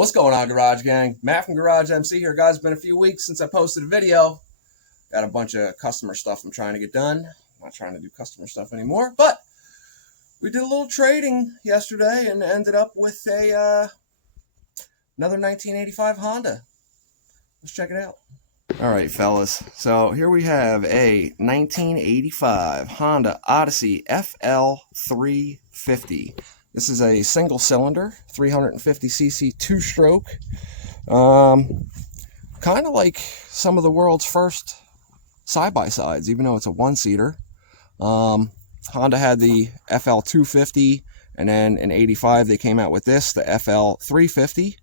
What's going on, Garage Gang? Matt from GarageMC here, guys. Been a few weeks since I posted a video. Got a bunch of customer stuff I'm trying to get done. I'm not trying to do customer stuff anymore, but we did a little trading yesterday and ended up with another 1985 Honda. Let's check it out. All right, fellas. So here we have a 1985 Honda Odyssey FL350. This is a single cylinder, 350cc two-stroke. Kind of like some of the world's first side-by-sides, even though it's a one-seater. Honda had the FL250, and then in 85 they came out with this, the FL350.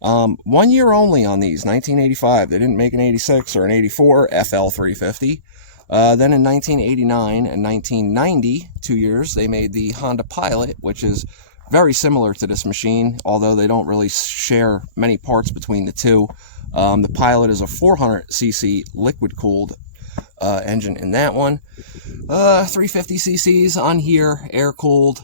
1 year only on these, 1985. They didn't make an 86 or an 84 FL350. Then in 1989 and 1990, 2 years, they made the Honda Pilot, which is very similar to this machine, although they don't really share many parts between the two. The Pilot is a 400cc liquid-cooled engine in that one. 350cc's on here, air-cooled.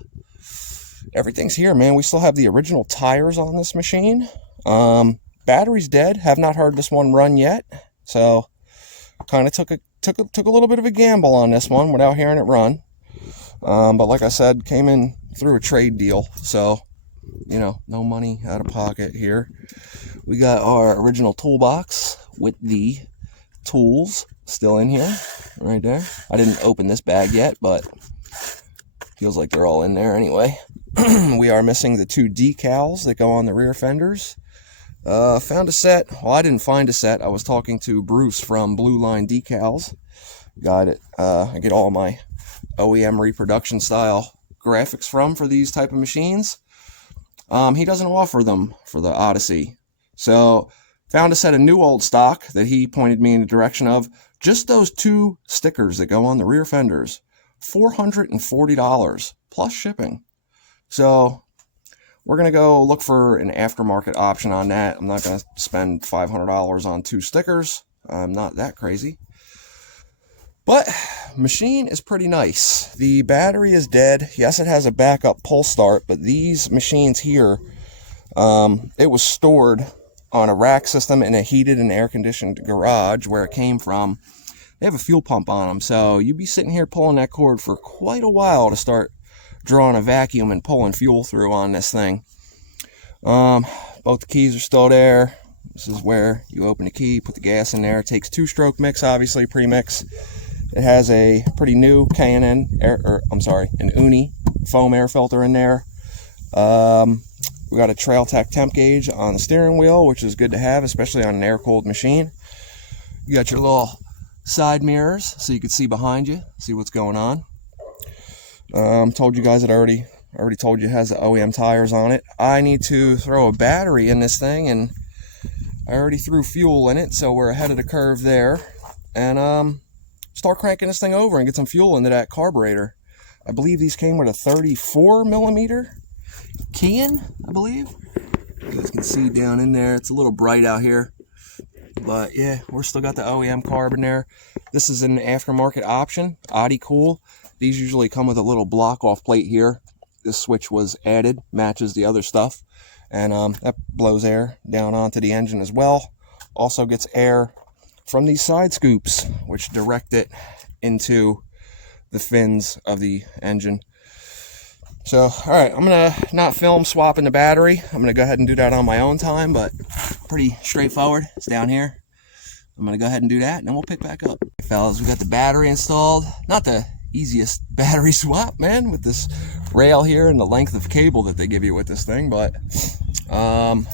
Everything's here, man. We still have the original tires on this machine. Battery's dead. Have not heard this one run yet, so kind of took a little bit of a gamble on this one without hearing it run. But like I said, came in through a trade deal, so you know, no money out of pocket here. We got our original toolbox with the tools still in here, right there. I didn't open this bag yet, but feels like they're all in there anyway. We are missing the two decals that go on the rear fenders. Found a set. Well, I didn't find a set. I was talking to Bruce from Blue Line Decals. Got it. I get all my OEM reproduction style graphics for these type of machines. He doesn't offer them for the Odyssey. So found a set of new old stock that he pointed me in the direction of. Just those two stickers that go on the rear fenders. $440 plus shipping. So we're going to go look for an aftermarket option on that. I'm not going to spend $500 on two stickers. I'm not that crazy. But machine is pretty nice. The battery is dead. Yes, it has a backup pull start, but these machines here, it was stored on a rack system in a heated and air-conditioned garage where it came from. They have a fuel pump on them, so you'd be sitting here pulling that cord for quite a while to start drawing a vacuum and pulling fuel through on this thing. Both the keys are still there. This is where you open the key, put the gas in there. It takes two-stroke mix, obviously, pre-mix. It has a pretty new an Uni foam air filter in there. We got a Trail Tech temp gauge on the steering wheel, which is good to have, especially on an air-cooled machine. You got your little side mirrors so you can see behind you, see what's going on. Told you guys that I already told you it has the OEM tires on it. I need to throw a battery in this thing, and I already threw fuel in it, so we're ahead of the curve there. And start cranking this thing over and get some fuel into that carburetor. I believe these came with a 34mm key-in, I believe. You guys can see down in there. It's a little bright out here. But yeah, we're still got the OEM carb in there. This is an aftermarket option, Audi Cool. These usually come with a little block-off plate here. This switch was added, matches the other stuff. And that blows air down onto the engine as well. Also gets air from these side scoops, which direct it into the fins of the engine. So, alright, I'm going to not film swapping the battery. I'm going to go ahead and do that on my own time, but pretty straightforward. It's down here. I'm going to go ahead and do that, and then we'll pick back up. Hey, fellas, we got the battery installed. Not the easiest battery swap, man, with this rail here and the length of cable that they give you with this thing, but I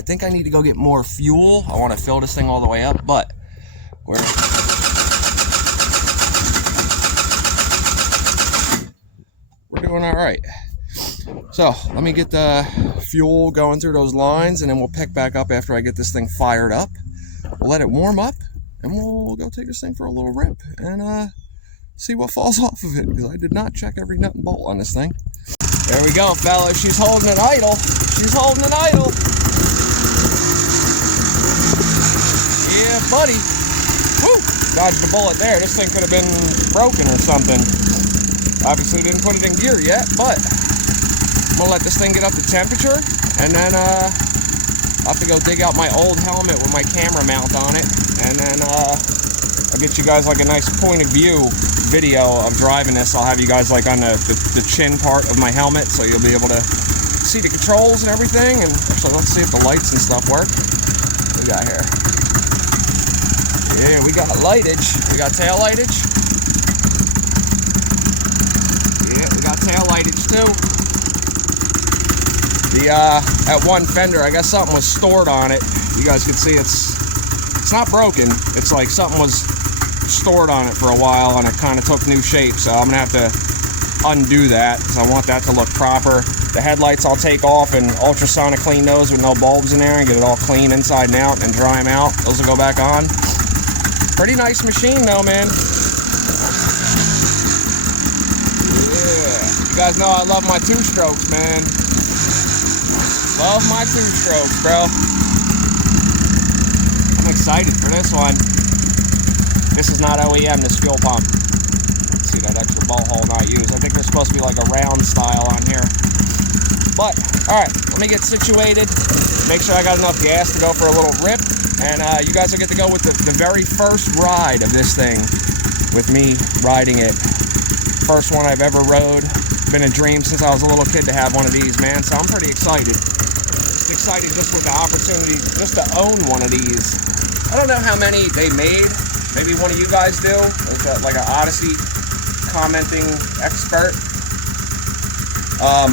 think I need to go get more fuel. I want to fill this thing all the way up, but we're doing all right. So let me get the fuel going through those lines, and then we'll pick back up after I get this thing fired up. We'll let it warm up, and we'll go take this thing for a little rip and see what falls off of it, because I did not check every nut and bolt on this thing. There we go, fellas. She's holding it idle. She's holding it idle. Yeah, buddy. Woo! Dodged a bullet there. This thing could have been broken or something. Obviously didn't put it in gear yet, but I'm gonna let this thing get up to temperature, and then I'll have to go dig out my old helmet with my camera mount on it, and then I'll get you guys like a nice point of view video of driving this. I'll have you guys like on the chin part of my helmet, so you'll be able to see the controls and everything. And actually, let's see if the lights and stuff work. What we got here? Yeah, we got lightage. We got tail lightage. Yeah, we got tail lightage too. The at one fender, I guess something was stored on it. You guys can see it's not broken. It's like something was stored on it for a while and it kind of took new shape. So I'm gonna have to undo that because I want that to look proper. The headlights I'll take off and ultrasonic clean those with no bulbs in there and get it all clean inside and out and dry them out. Those will go back on. Pretty nice machine though, man. Yeah. You guys know I love my two-strokes, man. Love my two-strokes, bro. I'm excited for this one. This is not OEM, this fuel pump. Let's see that extra bolt hole not used. I think there's supposed to be like a round style on here. But, alright, let me get situated. Make sure I got enough gas to go for a little rip. And you guys will get to go with the very first ride of this thing. With me riding it. First one I've ever rode. Been a dream since I was a little kid to have one of these, man. So I'm pretty excited. Just excited just with the opportunity just to own one of these. I don't know how many they made. Maybe one of you guys do. It's like an Odyssey commenting expert. I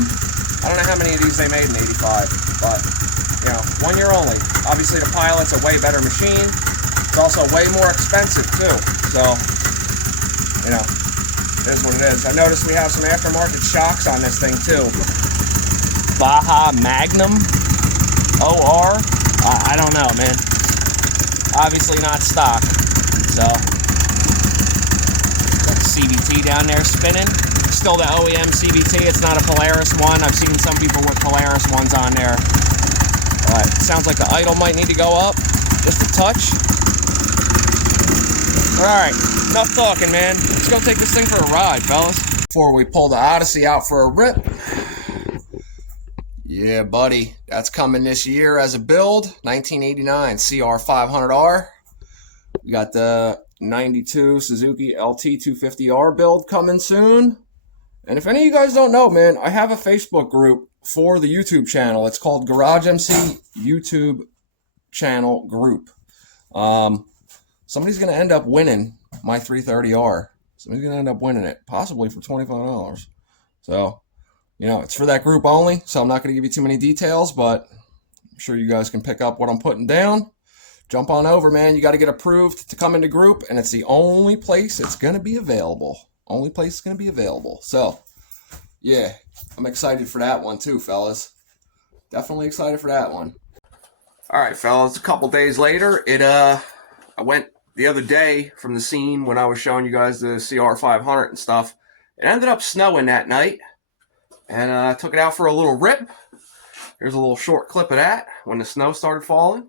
don't know how many of these they made in '85, but you know, 1 year only. Obviously the Pilot's a way better machine. It's also way more expensive too. So, you know, it is what it is. I noticed we have some aftermarket shocks on this thing too. Baja Magnum OR. I don't know, man. Obviously not stock. So, got the CVT down there spinning. Still the OEM CVT. It's not a Polaris one. I've seen some people with Polaris ones on there. Alright, sounds like the idle might need to go up just a touch. Alright, enough talking, man. Let's go take this thing for a ride, fellas. Before we pull the Odyssey out for a rip. Yeah, buddy. That's coming this year as a build. 1989 CR500R. We got the 92 Suzuki LT250R build coming soon. And if any of you guys don't know, man, I have a Facebook group for the YouTube channel. It's called GarageMC YouTube channel group. Somebody's going to end up winning my 330R. Somebody's going to end up winning it, possibly for $25. So, you know, it's for that group only, so I'm not going to give you too many details, but I'm sure you guys can pick up what I'm putting down. Jump on over, man. You got to get approved to come into group, and it's the only place it's going to be available. Only place it's going to be available. So, yeah, I'm excited for that one too, fellas. Definitely excited for that one. All right, fellas, a couple days later, I went the other day from the scene when I was showing you guys the CR500 and stuff. It ended up snowing that night, and I took it out for a little rip. Here's a little short clip of that when the snow started falling.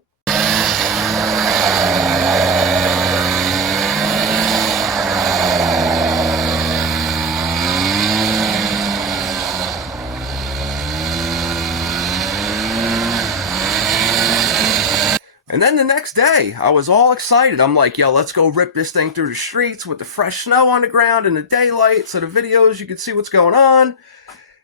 And then the next day, I was all excited. I'm like, yo, let's go rip this thing through the streets with the fresh snow on the ground and the daylight, so the videos, you can see what's going on.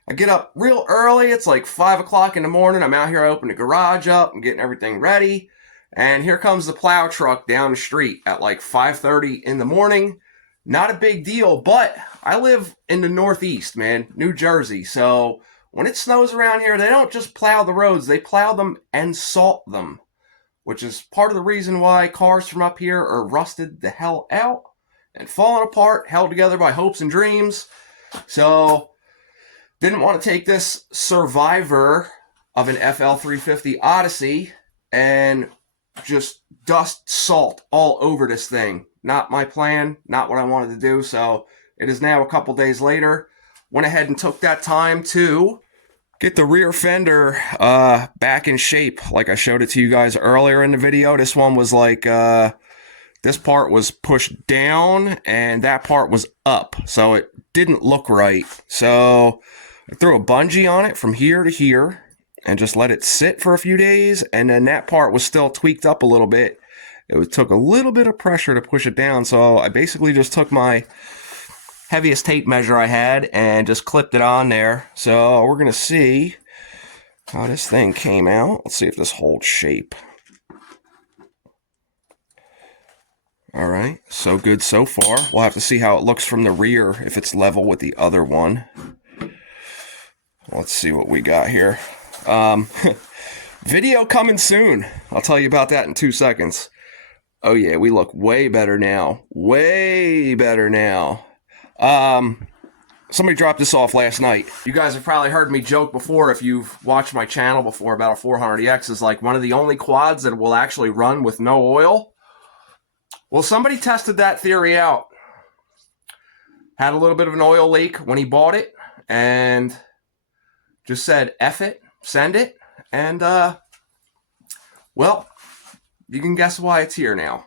I get up real early. It's like 5 o'clock in the morning. I'm out here, I open the garage up. I'm getting everything ready. And here comes the plow truck down the street at like 5:30 in the morning. Not a big deal, but I live in the Northeast, man, New Jersey. So when it snows around here, they don't just plow the roads. They plow them and salt them, which is part of the reason why cars from up here are rusted the hell out and falling apart, held together by hopes and dreams. So, didn't want to take this survivor of an FL350 Odyssey and just dust salt all over this thing. Not my plan, not what I wanted to do. So, it is now a couple days later. Went ahead and took that time to get the rear fender back in shape, like I showed it to you guys earlier in the video. This one was like, this part was pushed down and that part was up, so it didn't look right. So I threw a bungee on it from here to here, and just let it sit for a few days, and then that part was still tweaked up a little bit. Took a little bit of pressure to push it down, so I basically just took my heaviest tape measure I had and just clipped it on there. So we're going to see how this thing came out. Let's see if this holds shape. All right, so good so far. We'll have to see how it looks from the rear, if it's level with the other one. Let's see what we got here. Video coming soon. I'll tell you about that in 2 seconds. Oh yeah, we look way better now. Way better now. Somebody dropped this off last night. You guys have probably heard me joke before, if you've watched my channel before, about a 400EX is like one of the only quads that will actually run with no oil. Well, somebody tested that theory out. Had a little bit of an oil leak when he bought it, and just said, F it, send it, and, well, you can guess why it's here now.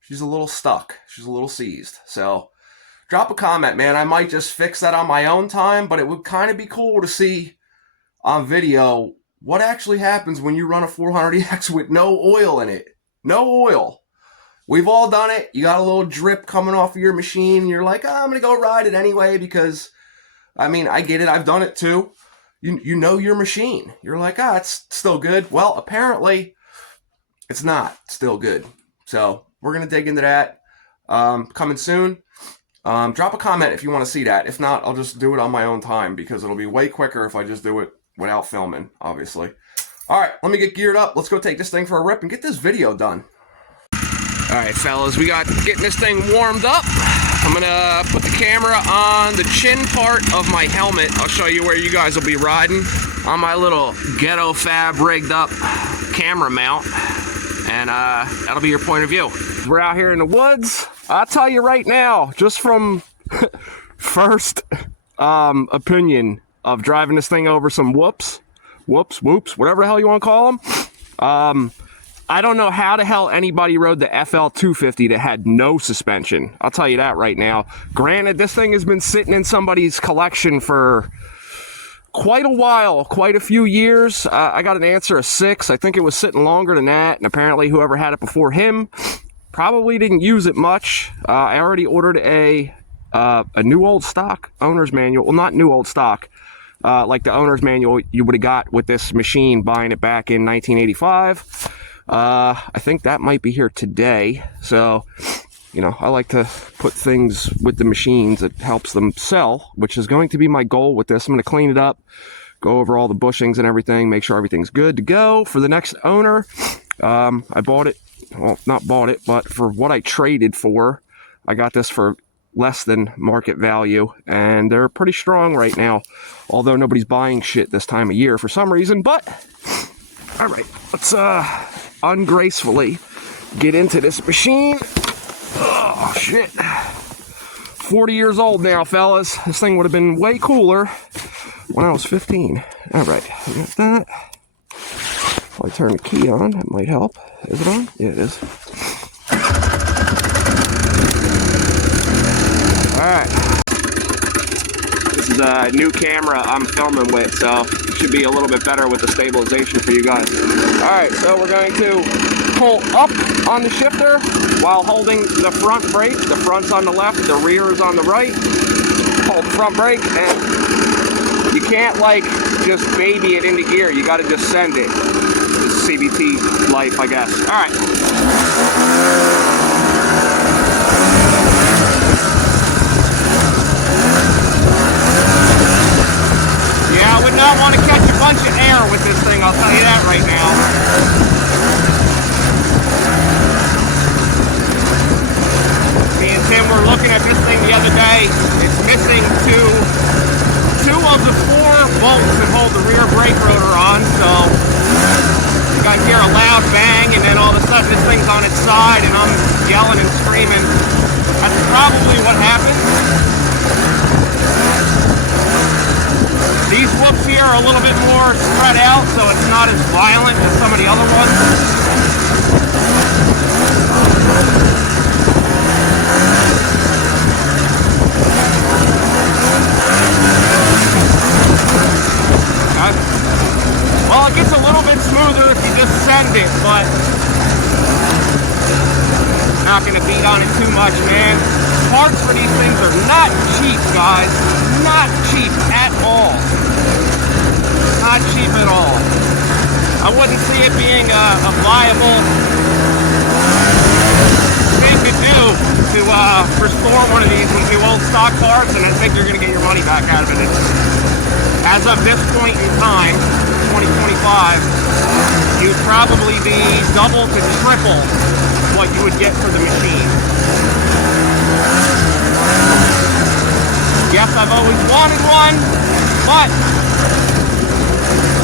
She's a little stuck. She's a little seized. So, drop a comment, man. I might just fix that on my own time, but it would kind of be cool to see on video what actually happens when you run a 400EX with no oil in it. No oil. We've all done it. You got a little drip coming off of your machine, and you're like, oh, I'm going to go ride it anyway because, I mean, I get it. I've done it too. You know your machine. You're like, ah, it's still good. Well, apparently, it's not still good. So, we're going to dig into that. Coming soon. Drop a comment if you want to see that. If not, I'll just do it on my own time because it'll be way quicker if I just do it without filming, obviously. All right, let me get geared up. Let's go take this thing for a rip and get this video done. All right, fellas, we got getting this thing warmed up. I'm gonna put the camera on the chin part of my helmet. I'll show you where you guys will be riding on my little ghetto fab rigged up camera mount, and that'll be your point of view. We're out here in the woods. I'll tell you right now, just from first opinion of driving this thing over some whoops, whatever the hell you want to call them. I don't know how the hell anybody rode the FL350 that had no suspension. I'll tell you that right now. Granted, this thing has been sitting in somebody's collection for quite a while, quite a few years. I got an answer of 6. I think it was sitting longer than that, and apparently whoever had it before him probably didn't use it much. I already ordered a new old stock owner's manual. Well, not new old stock. Like the owner's manual you would have got with this machine buying it back in 1985. I think that might be here today. So, you know, I like to put things with the machines that helps them sell, which is going to be my goal with this. I'm going to clean it up, go over all the bushings and everything, make sure everything's good to go for the next owner. I bought it, well, not bought it, but for what I traded for, I got this for less than market value, and they're pretty strong right now, although nobody's buying shit this time of year for some reason. But all right, let's ungracefully get into this machine. Oh shit, 40 years old now, fellas. This thing would have been way cooler when I was 15. All right, I got that. If I turn the key on, that might help. Is it on? Yeah, it is. Alright. This is a new camera I'm filming with, so it should be a little bit better with the stabilization for you guys. Alright, so we're going to pull up on the shifter while holding the front brake. The front's on the left, the rear is on the right. Hold the front brake, and you can't, like, just baby it into gear. You gotta just send it. This CVT life, I guess. Alright. Yeah, I would not want to catch a bunch of air with this thing, I'll tell you that right now. Me and Tim were looking at this thing the other day. It's missing two of the 4 bolts that hold the rear brake rotor on, so you guys hear a loud bang, and then all of a sudden this thing's on its side and I'm yelling and screaming. That's probably what happened. These whoops here are a little bit more spread out, so it's not as violent as some of the other ones. Okay. recommend it, but not gonna beat on it too much, man. Parts for these things are not cheap, guys. Not cheap at all. Not cheap at all. I wouldn't see it being a viable thing to do to restore one of these with new old stock parts, and I think you're gonna get your money back out of it. As of this point in time, 2025, you'd probably be double to triple what you would get for the machine. Yes, I've always wanted one, but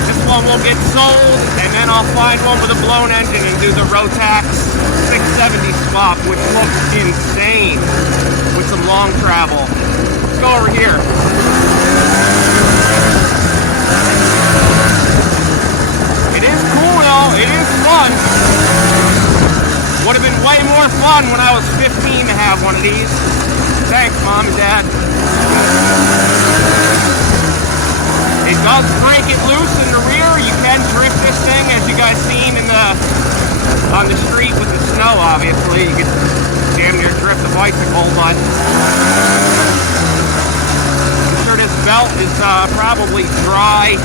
this one will get sold, and then I'll find one with a blown engine and do the Rotax 670 swap, which looks insane with some long travel. Let's go over here. It is cool though, it is fun. Would have been way more fun when I was 15 to have one of these. Thanks, Mom and Dad. It does crank it loose in the rear. You can drift this thing, as you guys seen on the street with the snow, obviously. You could damn near drift a bicycle, but I'm sure this belt is probably dry.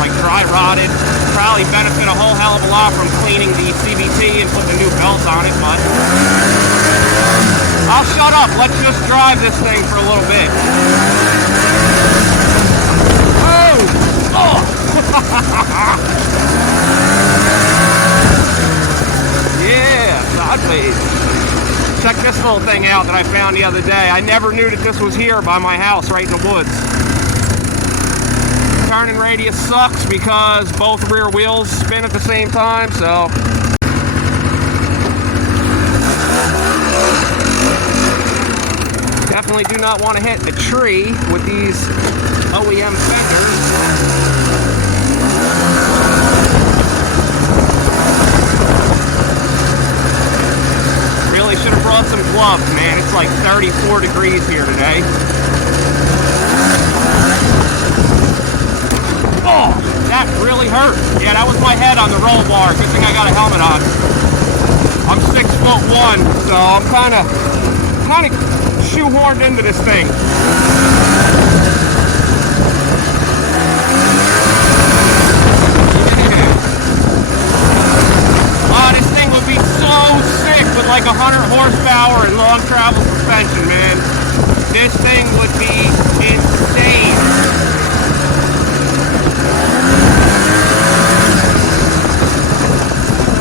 Like dry rotted. Probably benefit a whole hell of a lot from cleaning the CVT and putting a new belt on it, but I'll shut up. Let's just drive this thing for a little bit. Oh! Yeah, sideways. Check this little thing out that I found the other day. I never knew that this was here by my house, right in the woods. Turning radius sucks because both rear wheels spin at the same time, so definitely do not want to hit a tree with these OEM fenders. Really should have brought some gloves, man. It's like 34 degrees here today. Oh, that really hurt. Yeah, that was my head on the roll bar. Good thing I got a helmet on. I'm 6'1", so I'm kind of shoehorned into this thing. Yeah. Oh, this thing would be so sick with like 100 horsepower and long travel suspension, man. This thing would be insane.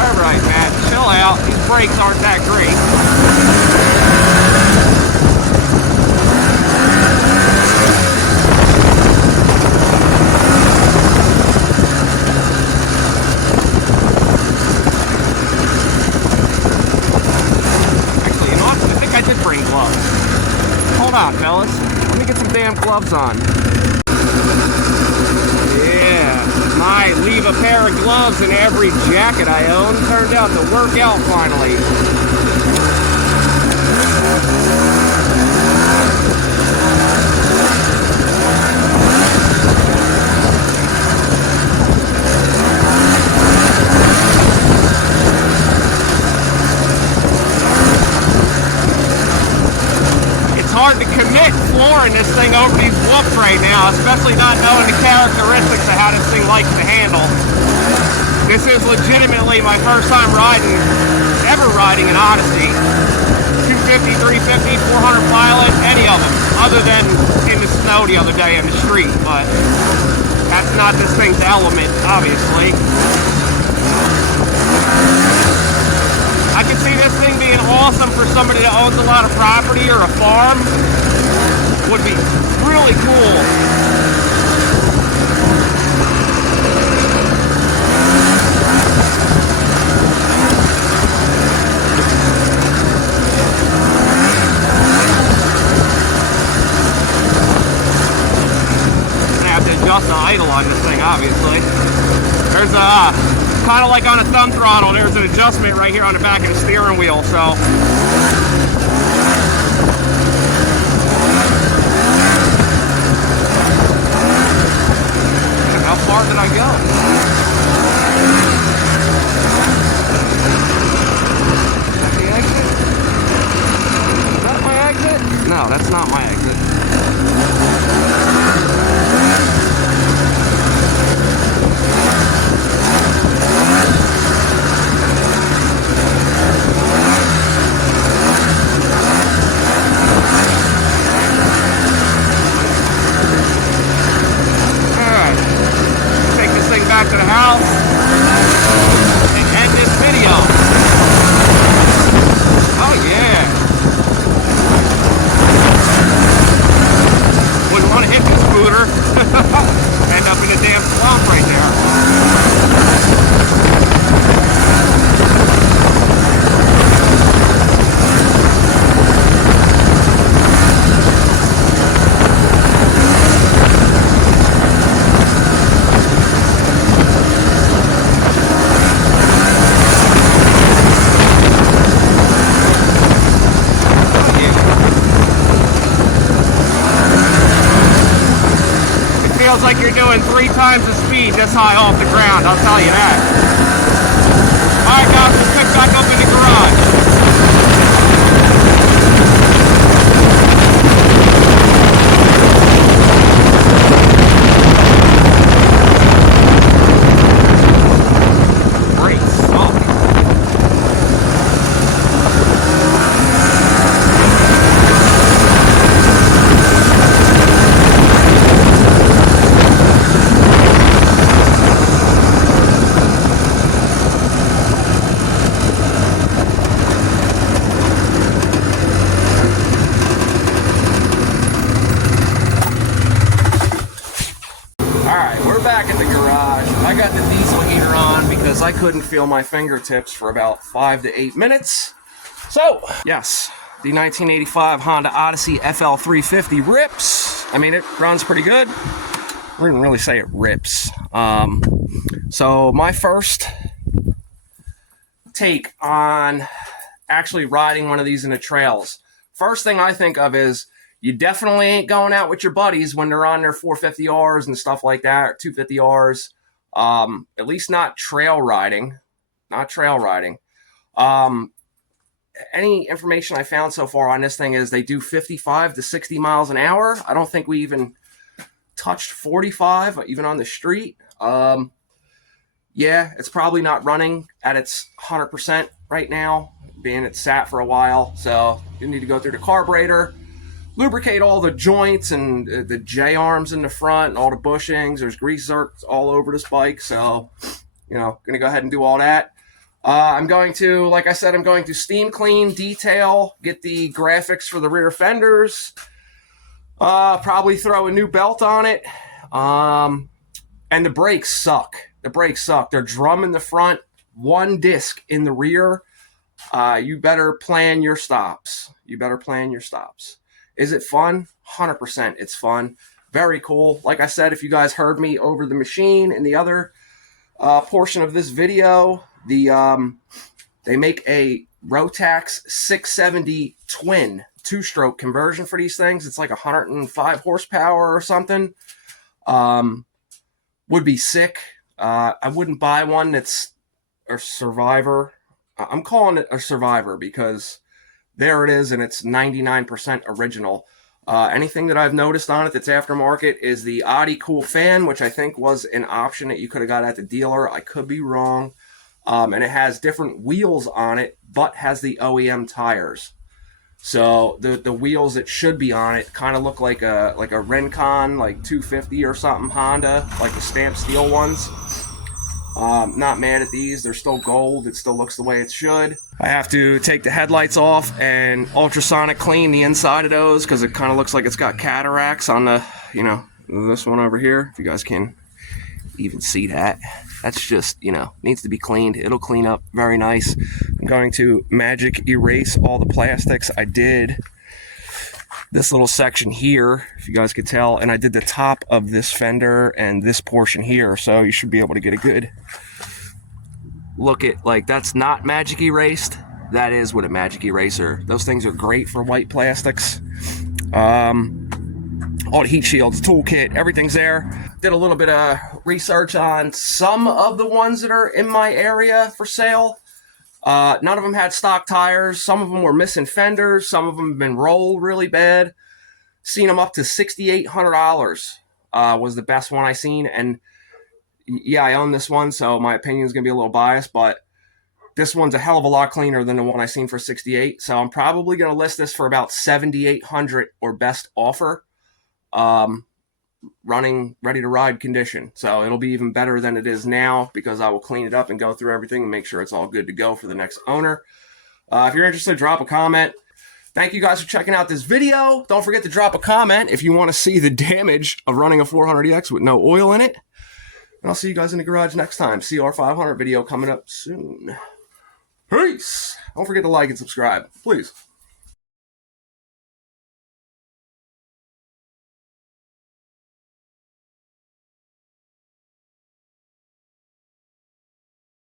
Alright, Matt, chill out. These brakes aren't that great. Actually, you know what? I think I did bring gloves. Hold on, fellas. Let me get some damn gloves on. I leave a pair of gloves in every jacket I own. Turned out to work out finally. It's hard to commit flooring this thing over these whoops right now, especially not knowing the characteristics of how this thing likes to handle. This is legitimately my first time ever riding an Odyssey. 250, 350, 400 Pilot, any of them, other than in the snow the other day on the street, but that's not this thing's element, obviously. I can see this thing being awesome for somebody that owns a lot of property or a farm. Would be really cool. I have to adjust the idle on this thing, obviously. There's a kind of like on a thumb throttle, there's an adjustment right here on the back of the steering wheel, so how far did I go? feels like you're doing 3 times the speed this high off the ground, I'll tell you that. Alright guys, let's pick back up in the garage. Back at the garage. I got the diesel heater on because I couldn't feel my fingertips for about 5 to 8 minutes. So, yes, the 1985 Honda Odyssey FL350 rips. I mean, it runs pretty good. I wouldn't really say it rips. So my first take on actually riding one of these in the trails. First thing I think of is you definitely ain't going out with your buddies when they're on their 450Rs and stuff like that, or 250Rs. At least not trail riding. Not trail riding. Any information I found so far on this thing is they do 55 to 60 miles an hour. I don't think we even touched 45, even on the street. Yeah, it's probably not running at its 100% right now, being it's sat for a while. So you need to go through the carburetor, lubricate all the joints and the J-arms in the front and all the bushings. There's grease zerks all over this bike. So, you know, going to go ahead and do all that. I'm going to, like I said, I'm going to steam clean, detail, get the graphics for the rear fenders, probably throw a new belt on it. And the brakes suck. The brakes suck. They're drum in the front, one disc in the rear. You better plan your stops. You better plan your stops. Is it fun? 100% it's fun. Very cool. Like I said, if you guys heard me over the machine in the other portion of this video, they make a Rotax 670 twin two-stroke conversion for these things. It's like 105 horsepower or something. Would be sick. I wouldn't buy one that's a Survivor. I'm calling it a Survivor because there it is, and it's 99% original. Anything that I've noticed on it that's aftermarket is the Audi Cool fan, which I think was an option that you could have got at the dealer. I could be wrong. And it has different wheels on it, but has the OEM tires. So the wheels that should be on it kind of look like a Rincon, like 250 or something Honda, like the stamped steel ones. Not mad at these. They're still gold. It still looks the way it should. I have to take the headlights off and ultrasonic clean the inside of those because it kind of looks like it's got cataracts on the, you know, this one over here. If you guys can even see that. That's just, you know, needs to be cleaned. It'll clean up very nice. I'm going to magic erase all the plastics. I did this little section here, if you guys could tell, and I did the top of this fender and this portion here, so you should be able to get a good look at, like, that's not magic erased. That is with a magic eraser. Those things are great for white plastics. All the heat shields, toolkit, everything's there. Did a little bit of research on some of the ones that are in my area for sale. None of them had stock tires. Some of them were missing fenders. Some of them have been rolled really bad. Seen them up to $6,800 was the best one I seen. And yeah, I own this one, so my opinion is going to be a little biased, but this one's a hell of a lot cleaner than the one I seen for $6,800. So I'm probably going to list this for about $7,800 or best offer. Running, ready to ride condition. So it'll be even better than it is now because I will clean it up and go through everything and make sure it's all good to go for the next owner. If you're interested, drop a comment. Thank you guys for checking out this video. Don't forget to drop a comment if you want to see the damage of running a 400EX with no oil in it. And I'll see you guys in the garage next time. CR500 video coming up soon. Peace. Don't forget to like and subscribe, please.